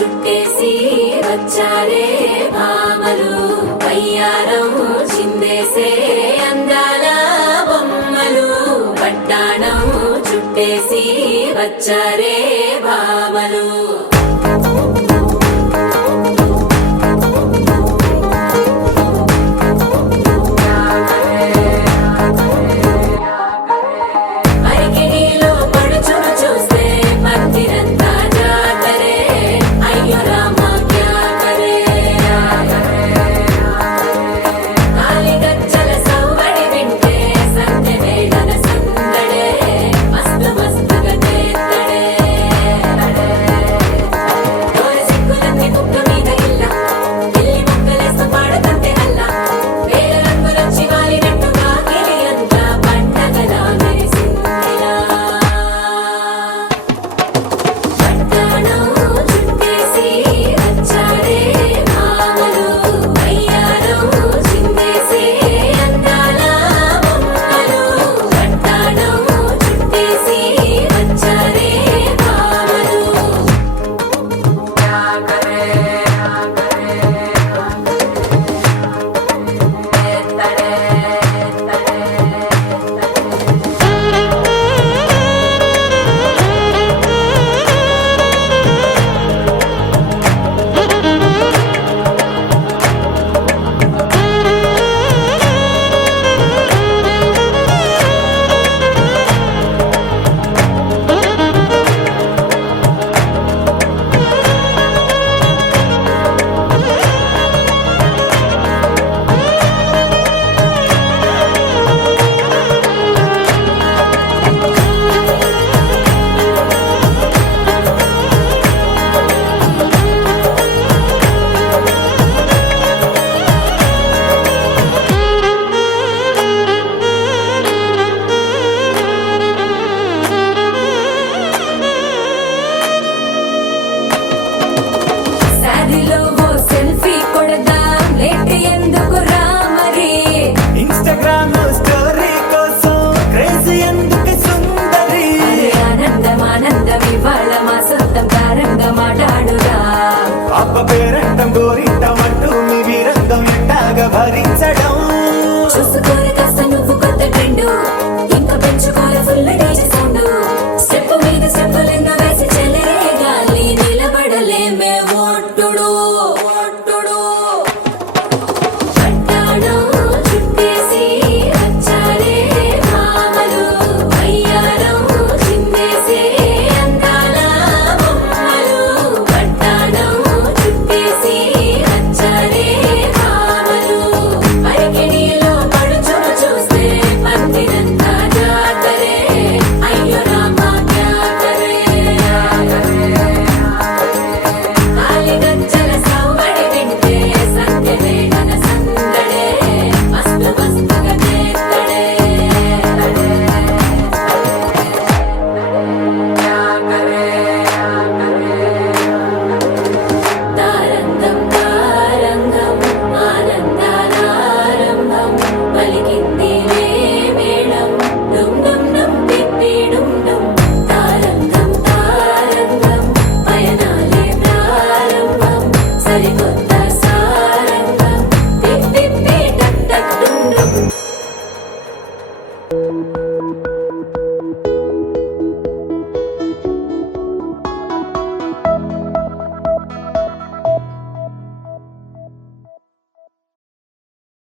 చుట్టేసి వచ్చారే భామలు వయ్యారం చిందేసే అందాల బొమ్మలు పట్టాణం చుట్టేసి వచ్చారే భామలు పేరంటం గోరింటమంటూ మీ వీరంగం ఎట్టాగా భరించడం చూసుకోరు కాస్త నువ్వు కొత్త ట్రెండ్ ఇంకా పెంచుకోరు ఫుల్ డీజే సౌండ్ స్టెప్ మీద స్టెప్పులెన్నో వేసి చెలే గాలి నిలబడలేమే ఒట్టుడు పట్టాణం చుట్టేసి వచ్చారే భామలు వయ్యారం చిందేసే అందాల బొమ్మలు పట్టాణం చుట్టేసి వచ్చారే భామలు అరికెడిలో పడుచును చూస్తే పందిరంతా జాతరే అయ్యో రామా క్యా కరే కాలిగజ్జల సవ్వడి వింటే సంధ్యవేళన సందడే మస్తు మస్తుగా చేస్తడే తారంగం తారంగం ఆనందానారంభం పలికింది మేళం డుమ్ డుమ్ డుమ్ తిప్పి డుమ్ డుమ్ తారంగం తారంగం పయనాలే ప్రారంభం సరికొత్త సారంగం తిప్పి టక్ టక్ డుమ్ డుమ్